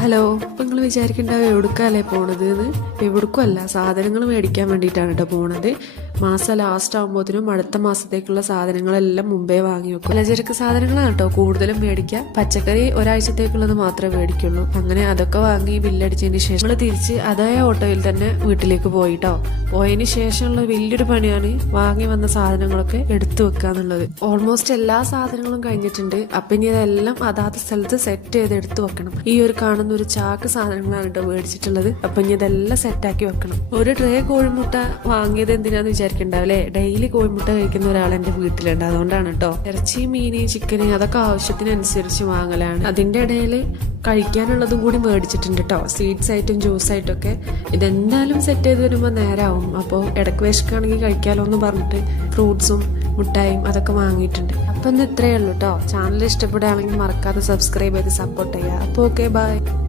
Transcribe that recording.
Hello, അപ്പം നിങ്ങൾ വിചാരിക്കേണ്ടാവും എവിടുക്കല്ലേ പോണത് എന്ന്. എവിടേക്കും അല്ല, സാധനങ്ങൾ മേടിക്കാൻ വേണ്ടിയിട്ടാണ് കേട്ടോ പോണത്. മാസം ലാസ്റ്റ് ആകുമ്പോഴത്തേനും അടുത്ത മാസത്തേക്കുള്ള സാധനങ്ങളെല്ലാം മുമ്പേ വാങ്ങി വെക്കും. പലചരക്ക് സാധനങ്ങളാണ് കേട്ടോ കൂടുതലും മേടിക്കുക. പച്ചക്കറി ഒരാഴ്ചത്തേക്കുള്ളത് മാത്രമേ മേടിക്കുള്ളൂ. അങ്ങനെ അതൊക്കെ വാങ്ങി ബില്ലടിച്ചതിന് ശേഷം നമ്മൾ തിരിച്ച് അതേ ഓട്ടോയിൽ തന്നെ വീട്ടിലേക്ക് പോയിട്ടോ. പോയതിന് ശേഷമുള്ള വലിയൊരു പണിയാണ് വാങ്ങി വന്ന സാധനങ്ങളൊക്കെ എടുത്തു വെക്കുക എന്നുള്ളത്. ഓൾമോസ്റ്റ് എല്ലാ സാധനങ്ങളും കഴിഞ്ഞിട്ടുണ്ട്. അപ്പം ഇനി ഇതെല്ലാം അതാത് സ്ഥലത്ത് സെറ്റ് ചെയ്ത് എടുത്തു വെക്കണം. ഈ ഒരു കാണുന്ന ഒരു ചാക്ക് സാധനങ്ങളാണ് കേട്ടോ മേടിച്ചിട്ടുള്ളത്. അപ്പം ഇനി ഇതെല്ലാം സെറ്റാക്കി വെക്കണം. ഒരു ട്രേ കോഴിമുട്ട വാങ്ങിയത് എന്തിനാന്ന് വിചാരിക്കണ്ടാവില്ലേ? ഡെയിലി കോഴിമുട്ട കഴിക്കുന്ന ഒരാൾ എൻ്റെ വീട്ടിലുണ്ട്, അതുകൊണ്ടാണ് കേട്ടോ. ഇറച്ചി, മീന്, ചിക്കന് അതൊക്കെ ആവശ്യത്തിനനുസരിച്ച് വാങ്ങലാണ്. അതിൻ്റെ ഇടയിൽ കഴിക്കാനുള്ളതും കൂടി മേടിച്ചിട്ടുണ്ട് കേട്ടോ. സ്വീറ്റ്സ് ആയിട്ടും ജ്യൂസ് ആയിട്ടൊക്കെ. ഇതെന്തായാലും സെറ്റ് ചെയ്ത് വരുമ്പോൾ നേരാവും. അപ്പോൾ ഇടയ്ക്ക് വിശക്കാണെങ്കിൽ കഴിക്കാമല്ലോ എന്ന് പറഞ്ഞിട്ട് ഫ്രൂട്ട്സും മുട്ടായും അതൊക്കെ വാങ്ങിയിട്ടുണ്ട്. അപ്പം ഇന്ന് ഇത്രയേ ഉള്ളൂ കേട്ടോ. ചാനൽ ഇഷ്ടപ്പെടുകയാണെങ്കിൽ മറക്കാതെ സബ്സ്ക്രൈബ് ചെയ്ത് സപ്പോർട്ട് ചെയ്യുക. അപ്പോൾ ഓക്കെ, ബൈ.